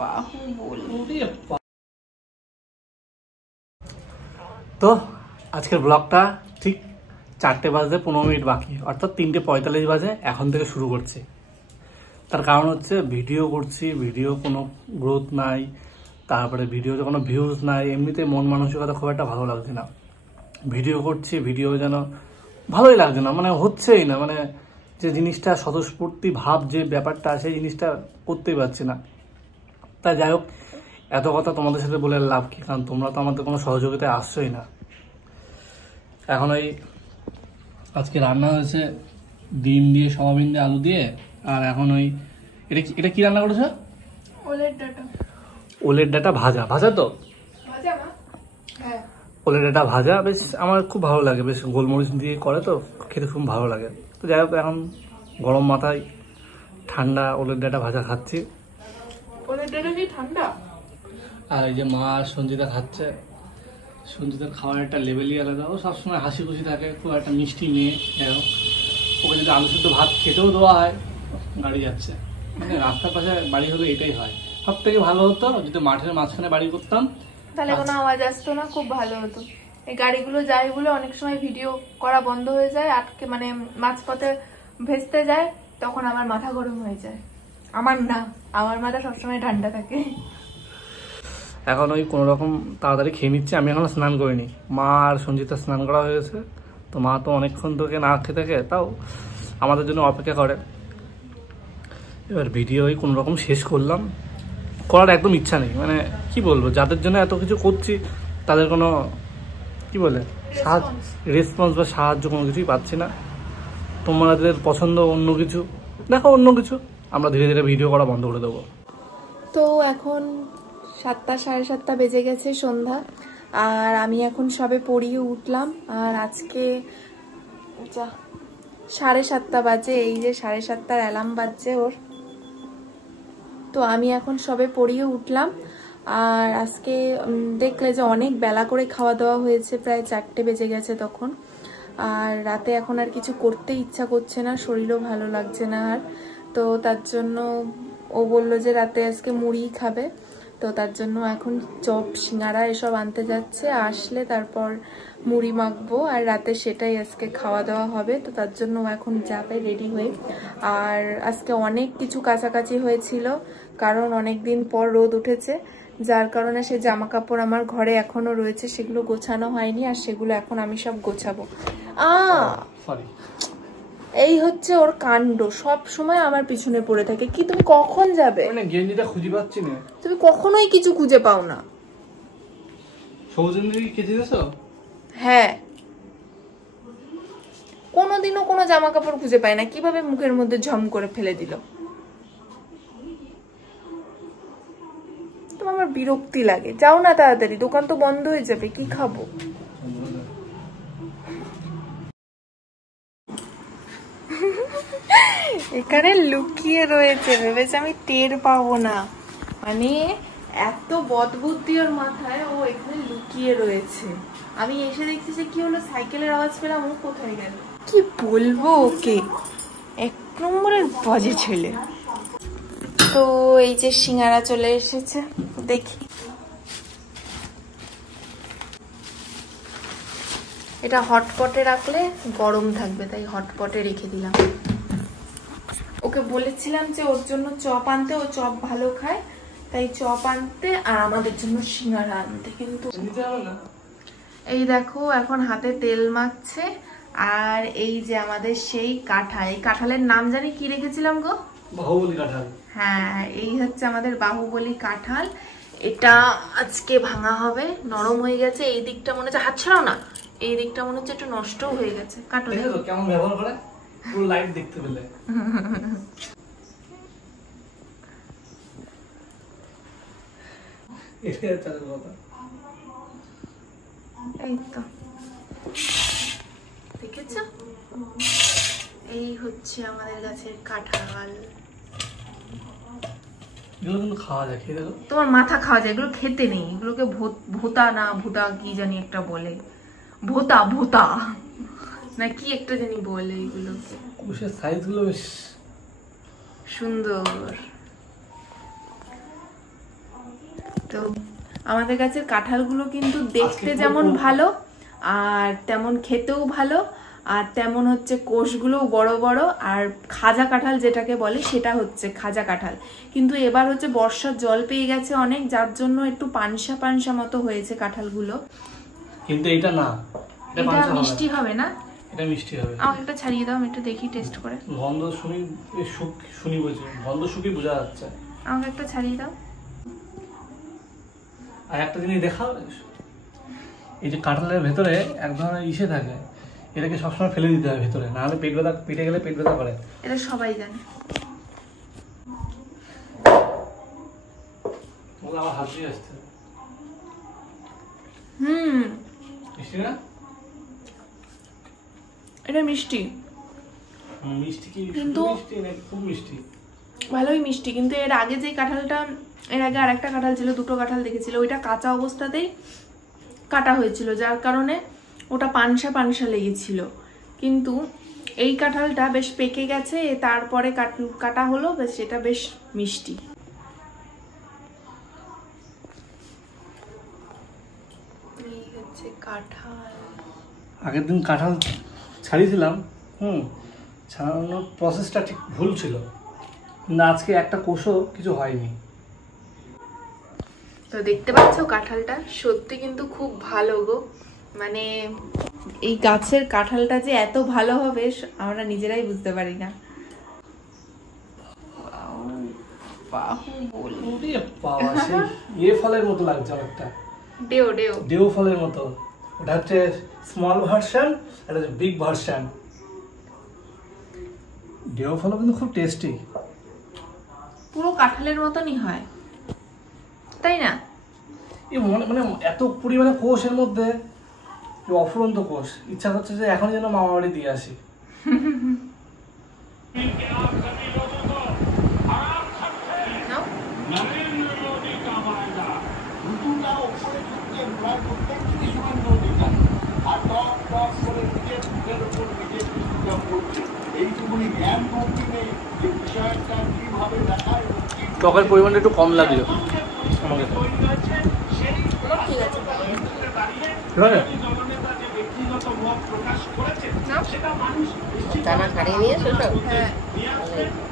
বাহুবলী। তো আজকের ব্লগটা ঠিক 4টে বাজতে 15 মিনিট বাকি, অর্থাৎ 3:45 বাজে এখন থেকে শুরু করছি। তার কারণ হচ্ছে ভিডিও করছি, ভিডিও কোনো গ্রোথ নাই, তারপরে ভিডিওতে কোনো ভিউজ নাই, এমনিতে মন মানসিকতা খুব একটা ভালো লাগছে না। ভিডিও করছি, ভিডিও যেন ভালোই লাগছে না, মানে হচ্ছেই না, মানে যে জিনিসটা স্বতঃস্ফূর্তি ভাব যে ব্যাপারটা সেই জিনিসটা করতেই পারছি না। তা যাই হোক, এত কথা তোমাদের সাথে বলে লাভ কি, কারণ তোমরা তো আমাদের কোনো সহযোগিতায় আসছোই না। এখন ওই আজকে রান্না হয়েছে ডিম দিয়ে, সয়াবিন দিয়ে, আলু দিয়ে, আর এখন ওই এটা কি রান্না করেছো? ওলের ডাঁটা ভাজা। ভাজা তো ওলের ডাঁটা ভাজা বেশ আমার খুব ভালো লাগে, বেশ গোলমরিচ দিয়ে করে তো খেতে খুব ভালো লাগে। তো যাই হোক, এখন গরম মাথায় ঠান্ডা ওলের ডাঁটা ভাজা খাচ্ছি। ওলের ডাঁটা কি ঠান্ডা? আর এই যে মা সঞ্জিতা খাচ্ছে। সঞ্জিতার খাওয়ার একটা লেভেলই আলাদা, ও সবসময় হাসি খুশি থাকে, খুব একটা মিষ্টি মেয়ে। যাই হোক, ওকে যদি আলু সেদ্ধ ভাত খেতেও দেওয়া হয় গাড়ি যাচ্ছে, মানে রাস্তার পাশে বাড়ি হলে এটাই হয়। সব থেকে ভালো হতো যদি মাঠের মাঝখানে বাড়ি করতাম, তাহলে কোনো আওয়াজ আসতো না, খুব ভালো হতো। এই গাড়িগুলো যায় বলে অনেক সময় ভিডিও করা বন্ধ হয়ে যায়, আটকে মানে মাঝপথে ভেস্তে যায়, তখন আমার মাথা গরম হয়ে যায়। আমার না, আমার মাথা সবসময় ঠান্ডা থাকে। এখন ওই কোনো রকম তাড়াতাড়ি খেয়ে নিচ্ছে। আমি এখনো স্নান করিনি, মা আর সঞ্জিতা স্নান করা হয়েছে। তো মা তো অনেকক্ষণ থেকে না খেতে থাকে, তাও আমাদের জন্য অপেক্ষা করে। এবার ভিডিও ওই কোনো রকম শেষ করলাম, করার একদম ইচ্ছা নেই, মানে কি বলবো, যাদের জন্য এত কিছু করছি তাদের কোনো কি বলে রেসপন্স বা সাহায্য কোনো কিছুই পাচ্ছি না। তোমাদের পছন্দ অন্য কিছু, দেখো অন্য কিছু, আমরা ধীরে ধীরে ভিডিও করা বন্ধ করে দেবো। তো এখন 7টা 7:30 বেজে গেছে, সন্ধ্যা। আর আমি এখন সবে পড়িয়ে উঠলাম, আর আজকে 7:30 বাজে, এই যে 7:30 অ্যালার্ম বাজছে ওর। তো আমি এখন সবে পড়িয়ে উঠলাম। আর আজকে দেখলে যে অনেক বেলা করে খাওয়া দাওয়া হয়েছে, প্রায় 4টে বেজে গেছে তখন। আর রাতে এখন আর কিছু করতে ইচ্ছা করছে না, শরীরও ভালো লাগছে না আর। তো তার জন্য ও বলল যে রাতে আজকে মুড়ি খাবে, তো তার জন্য এখন চপ সিঙ্গারা এসব আনতে যাচ্ছে, আসলে তারপর মুড়ি মাখবো, আর রাতে সেটাই আজকে খাওয়া দাওয়া হবে। তো তার জন্য এখন যাবে রেডি হয়ে। আর আজকে অনেক কিছু কাছাকাছি হয়েছিল, কারণ অনেক দিন পর রোদ উঠেছে, যার কারণে সে জামা কাপড় আমার ঘরে এখনো রয়েছে, সেগুলো গোছানো হয়নি, আর সেগুলো এখন আমি সব গোছাবো। এই হচ্ছে ওর কাণ্ড, সব সময় আমার পিছনে পড়ে থাকে। কি তুমি কখন যাবে? মানে গেঞ্জিটা খুঁজে পাচ্ছি না। তুমি কখনোই কিছু খুঁজে পাও না। সৌজন্য কি কেচে দিয়েছো? হ্যাঁ, কোনোদিনও কোনো জামা কাপড় খুঁজে পায় না, কিভাবে মুখের মধ্যে ঝম করে ফেলে দিল। তো আমার বিরক্তি লাগে, যাও না তাড়াতাড়ি, দোকান তো বন্ধ হয়ে যাবে, কি খাবো? এখানে লুকিয়ে রয়েছে, ভেবেছে আমি টের পাবো না, মানে এত বদবুদ্ধি ওর মাথায়, ও এখানে লুকিয়ে রয়েছে। আমি এসে দেখছি যে কি হলো, সাইকেলের আওয়াজ পেলাম, ও কোথায় গেল? কি বলবো ওকে, 1 নম্বরের বাজে ছেলে। তো এই যে সিঙ্গারা চলে এসেছে, দেখি। এটা হটপটে রাখলে গরম থাকবে, তাই হটপটে রেখে দিলাম। ওকে বলেছিলাম যে ওর জন্য চপ আনতে, ও চপ ভালো খায়, তাই চপ আনতে, আর আমাদের জন্য সিঙ্গারা আনতে। কিন্তু এই দেখো এখন হাতে তেল মাখছে। আর এই যে আমাদের সেই কাঁঠাল, এই কাঁঠালের নাম জানি কি রেখেছিলাম গো? বাহুবলী কাঁঠাল। হ্যাঁ, এই হচ্ছে আমাদের বাহুবলী কাঁঠাল। এটা আজকে ভাঙা হবে, নরম হয়ে গেছে। এই দিকটা মনে হচ্ছে, হাত ছাড়াও না, এই দিকটা মনে হচ্ছে একটু নষ্ট হয়ে গেছে। কাটো, দেখো কেমন ব্যবহার করে, পুরো লাইট দেখতে পেলে। এই তো দেখেছো, এই হচ্ছে আমাদের গাছের কাঁঠাল। খাওয়া যায়, খেয়ে দেখো। তোমার মাথা খাওয়া যায়, এগুলো খেতে নেই, এগুলোকে ভোতা না ভুতা কি জানি একটা বলে, ভোতা ভোতা না কি একটা জানি বলে এগুলোকে। কোষের সাইজগুলো বেশ সুন্দর। তো আমাদের গাছের কাঁঠালগুলো কিন্তু দেখতে যেমন ভালো আর তেমন খেতেও ভালো, আর তেমন হচ্ছে কোষগুলোও বড় বড়, আর খাজা কাঁঠাল যেটাকে বলে সেটা হচ্ছে খাজা কাঁঠাল। কিন্তু এবার হচ্ছে বর্ষার জল পেয়ে গেছে অনেক, যার জন্য একটু পানসা পানসা মতো হয়েছে কাঁঠালগুলো। কিন্তু এটা না, এটা মিষ্টি হবে না? এটা মিষ্টি হবে। আমাকে একটা ছাড়িয়ে দাও, আমি একটু দেখি টেস্ট করে। গন্ধ শুনি বুঝি, গন্ধ শুকি বোঝা যাচ্ছে। আমাকে একটা ছাড়িয়ে দাও। আর একটা জিনিস দেখাও, এই যে কাঁঠালের ভেতরে এক ধরনের ইসে থাকে, এটাকে সবসময় ফেলে দিতে হয় ভেতরে, নাহলে পেটে গেলে পেট ব্যথা করে। এটা সবাই জানে। আমার হাত দিয়ে আসছে। মিষ্টি না? এটা মিষ্টি। মিষ্টি কি কিন্তু মিষ্টি না খুব মিষ্টি? ভালোই মিষ্টি। কিন্তু এর আগে যে কাঁঠালটা, এর আগে আর একটা কাঁঠাল ছিল, দুটো কাঁঠাল দেখেছিল, ওইটা কাঁচা অবস্থাতেই কাটা হয়েছিল, যার কারণে ওটা পানসা পানসা লেগেছিল। কিন্তু এই কাঁঠালটা বেশ পেকে গেছে, তারপরে কাটা হলো, বেশ এটা বেশ মিষ্টি। এই হচ্ছে কাঁঠাল। আগের দিন কাঁঠাল ছাড়িয়েছিলাম, ছাড়ানোর প্রসেসটা ঠিক ভুল ছিল, কিন্তু আজকে একটা কোষও কিছু হয়নি। তো দেখতে পাচ্ছ কাঁঠালটা সত্যি কিন্তু খুব ভালো গো, মানে এই গাছের কাঁঠালটা যে এত ভালো হবে আমরা নিজেরাই বুঝতে পারি না। ফলের মতো লাগছে অনেকটা, ডেও ফলের মতো। ওটা হচ্ছে স্মল ভার্সন, এটা হচ্ছে বিগ ভার্সন। ডেও ফল কিন্তু খুব টেস্টি, পুরো কাঁঠালের মতনই হয়, তাই না? মানে এত পরিমাণে কোষ এর মধ্যে, অফুরন্ত কোষ। ইচ্ছা করছে যে এখন যেন মামা বাড়ি দিয়ে আসি। টকের পরিমাণটা একটু কম লাগলো আমাকে।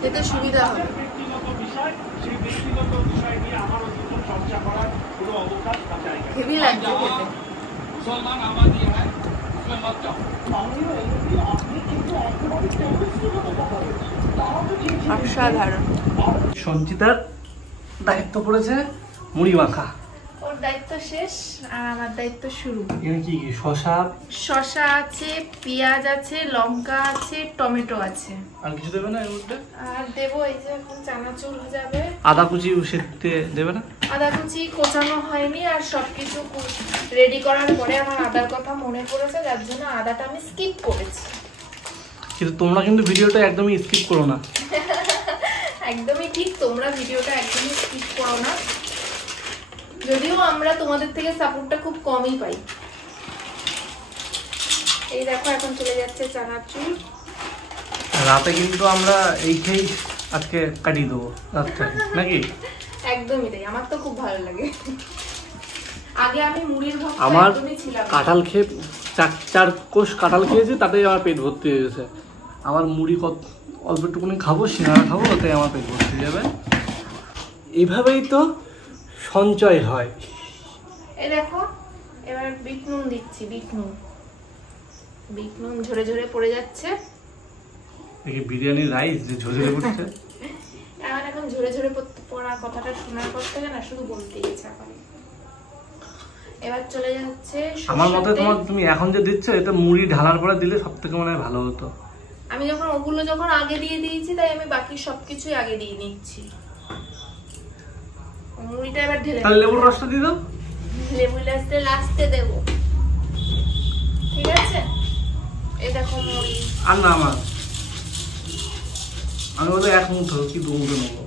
খেতে সুবিধা হবে। হেভি লাগছে খেতে। অসাধারণ। সঞ্চিতার দায়িত্ব পড়েছে মুড়ি মাখা। ওর দায়িত্ব শেষ আর আমার দায়িত্ব শুরু। এখানে কি কি? শসা আছে, পেঁয়াজ আছে, লঙ্কা আছে, টমেটো আছে। আর কিছু দেবে না এর মধ্যে? আর দেবো এই যে এখন চানাচুর হয়ে যাবে। আদা কুচি সেদ্ধ দেবে না? আদা কুচি কোচানো হয়নি, আর সবকিছু রেডি করার পরে আমার আদার কথা মনে পড়েছে, যার জন্য আদাটা আমি স্কিপ করেছি। কিন্তু তোমরা কিন্তু ভিডিওটা একদমই স্কিপ করো না। একদমই ঠিক, তোমরা ভিডিওটা একদমই স্কিপ করো না, যদিও আমরা তোমাদের থেকে সাপোর্টটা খুব কমই পাই। এই দেখো এখন চলে যাচ্ছে চানাচুর। রাতে কিন্তু আমরা এই খেয়েই আজকে কাটিয়ে দেবো রাতটা, নাকি? একদমই তাই, আমার তো খুব ভালো লাগে। আগে আমি মুড়ির ভক্ত একদমই ছিলাম। কাঁঠাল খেয়ে চার কোষ কাঁঠাল খেয়েছি, তাতেই আমার পেট ভর্তি হয়ে গেছে। আমার মুড়ি অল্প একটুখানি খাবো, সিঙ্গাড়া খাবো, তাই আমার পেট ভর্তি হয়ে যাবে। এইভাবেই তো সঞ্চয় হয়। এই দেখো এবার বিট নুন দিচ্ছি, বিট নুন ঝরে ঝরে পড়ে যাচ্ছে। বিরিয়ানি রাইস যে ঝরে ঝরে পড়ছে। এখন ঝরে ঝরে পড়া কথাটা শোনার পর থেকে না শুধু বলতে ইচ্ছা করে। এবার চলে যাচ্ছে আমার মতে তুমি এখন যে দিচ্ছ, এটা মুড়ি ঢালার পরে দিলে সবথেকে মনে হয় ভালো হতো। আমি ওগুলো যখন আগে দিয়ে দিয়েছি, তাই আমি বাকি সবকিছুই আগে দিয়ে নিচ্ছি। মুড়িটা এবার ঢেলে তাহলে লেবুর রসটা দিয়ে দাও। লেবুর রসটা লাস্টে দেব, ঠিক আছে? এই দেখো মুড়ি। আর না আমি বলে এক মুঠো কি দু মুঠো নেবো।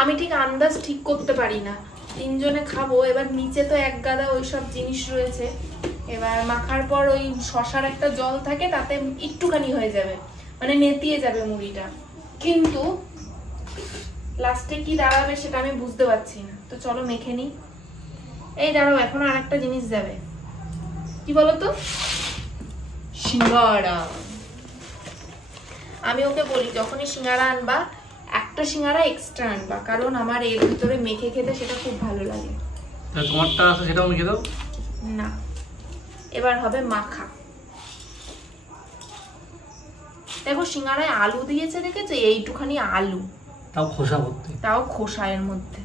আমি ঠিক আন্দাজ ঠিক করতে পারি না, তিনজনে খাবো। এবার নিচে তো এক গাদা ওইসব জিনিস রয়েছে, এবার মাখার পর ওই শশার একটা জল থাকে, তাতে একটুখানি হয়ে যাবে, মানে নেতিয়ে যাবে মুড়িটা। কিন্তু লাস্টে কি দাঁড়াবে সেটা আমি বুঝতে পারছি না। তো চলো মেখে নিই। এই দাঁড়াও, এখনো আরেকটা জিনিস যাবে, কি বলতো, সিঙ্গাড়া। আমি ওকে বলি যখনই সিঙ্গাড়া আনবা একটা সিঙ্গাড়া এক্সট্রা আনবা, কারণ আমার এর ভিতরে মেখে খেতে সেটা খুব ভালো লাগে। তোমারটা আছে সেটাও মেখে দাও। না, এবার হবে মাখা। দেখো সিঙ্গাড়ায় আলু দিয়েছে, দেখেছো, এইটুখানি আলু, তাও খোসা ভর্তি, তাও খোসা এর মধ্যে।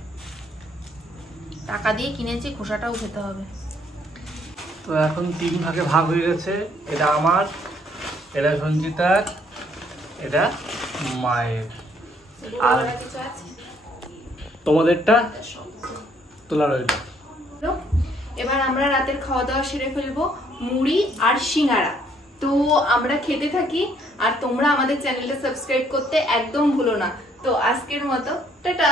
টাকা দিয়ে কিনেছি, খোসাটাও খেতে হবে। তো এখন 3 ভাগে ভাগ হয়ে গেছে। এটা আমার, এটা সঞ্চিতার, এটা মায়ের, আর তোমাদেরটা তোলা রইল। এবার আমরা রাতের খাওয়া দাওয়া সেরে ফেলবো, মুড়ি আর সিঙ্গাড়া। তো আমরা খেতে থাকি, আর তোমরা আমাদের চ্যানেলটা সাবস্ক্রাইব করতে একদম ভুলো না। তো আজকের মতো টাটা।